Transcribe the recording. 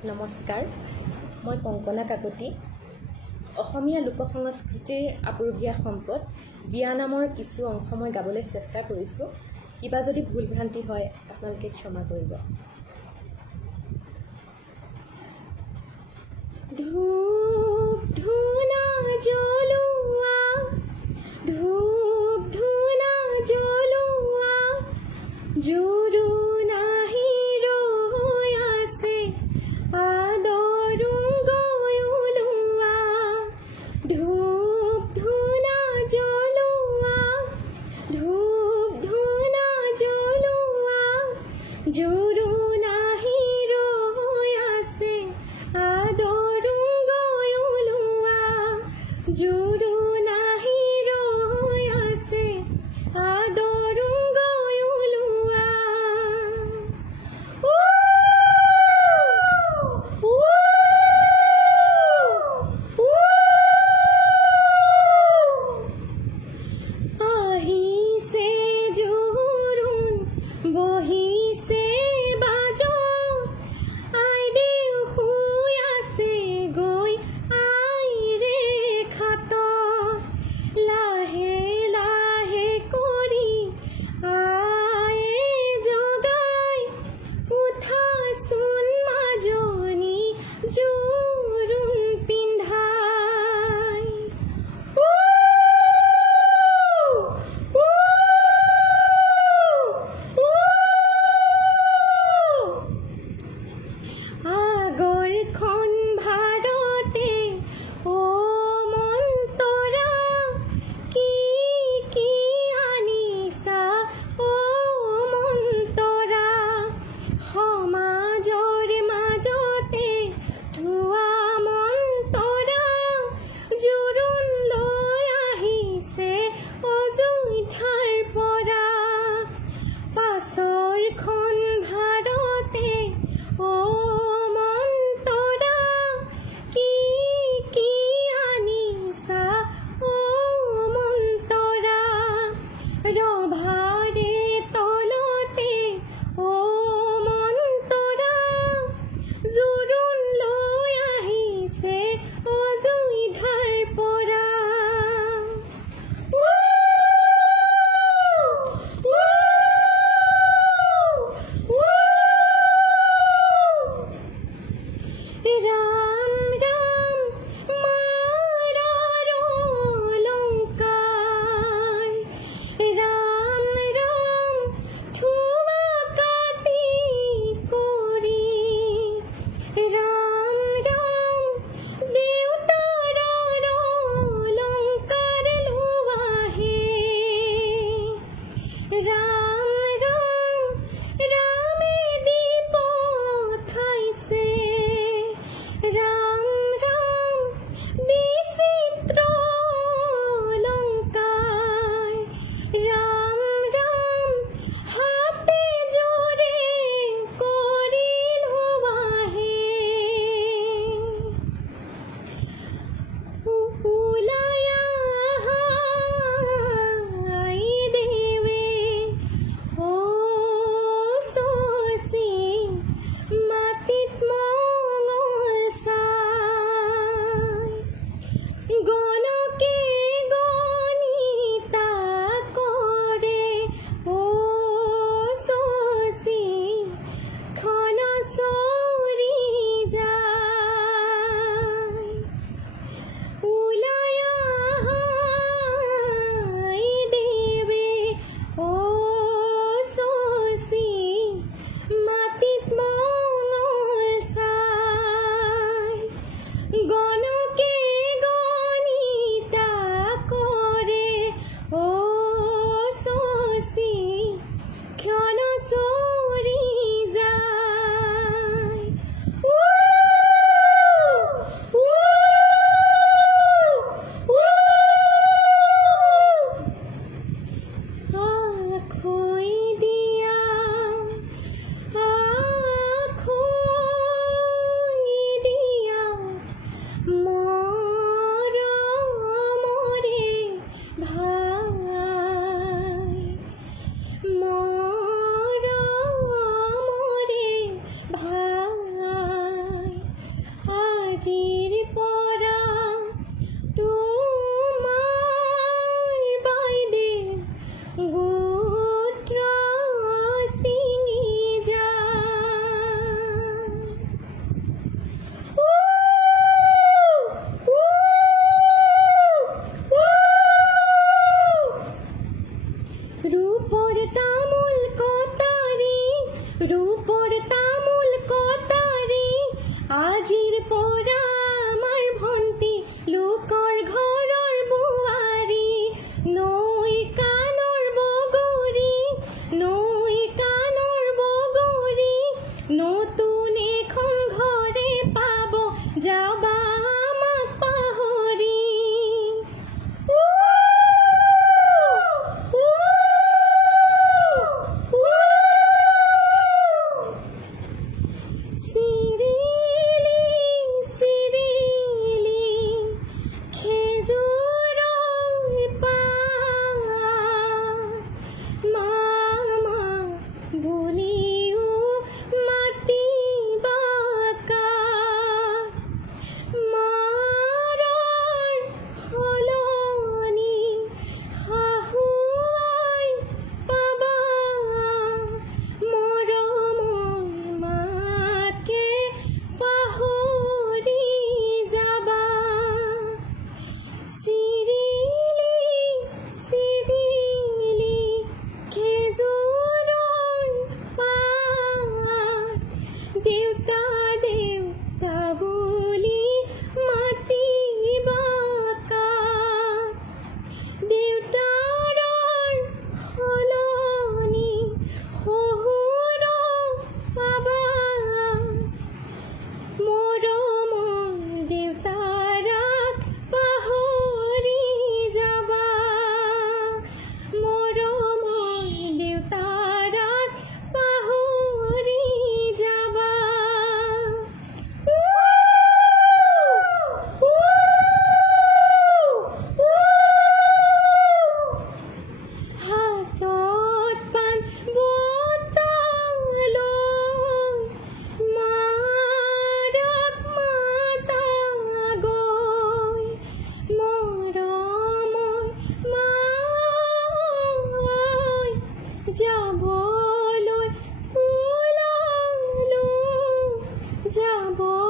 নমস্কাৰ মই কংকনা কাকতি অসমীয়া লোক সংস্কৃতিৰ আপুৰুগীয়া সম্পদ বিয়া নামৰ কিছু অংশ মই গাবলৈ চেষ্টা কৰিছোঁ কিবা যদি ভুল ভ্ৰান্তি হয় আপোনালোকে ক্ষমা কৰিব ধূপ ধূনা জ্বলোৱা ধূপ ধূনা জ্বলোৱা জুৰু নাহি ৰৈ আছে আদৰুং গৈ ওলোৱা ধূপ ধূনা জ্বলোৱা ধূপ ধূনা জ্বলোৱা জুৰু নাহি ৰৈ আছে আদৰুং গৈ ওলোৱা জুৰু নাহি ৰৈ আছে আদৰুং গৈ ওলোৱা আহিছে জোৰোণ বহিছে বাজত আইদেউ শুই আছে গৈ আইৰে খাতত লাহে লাহে কৰি আয়ে জগাই উঠাচোন মাজনী জোৰোণ পিন্ধাই আগৰখন ভাৰতে ও মন্তৰা কি কি আনিছা ও মন্তৰা সমাজৰ মাজতে ধোৱা মন্তৰা জোৰোণ লৈ আহিছে অযোধ্যাৰ পৰা পাছৰখন ভাৰতে ও মন্তৰা যাব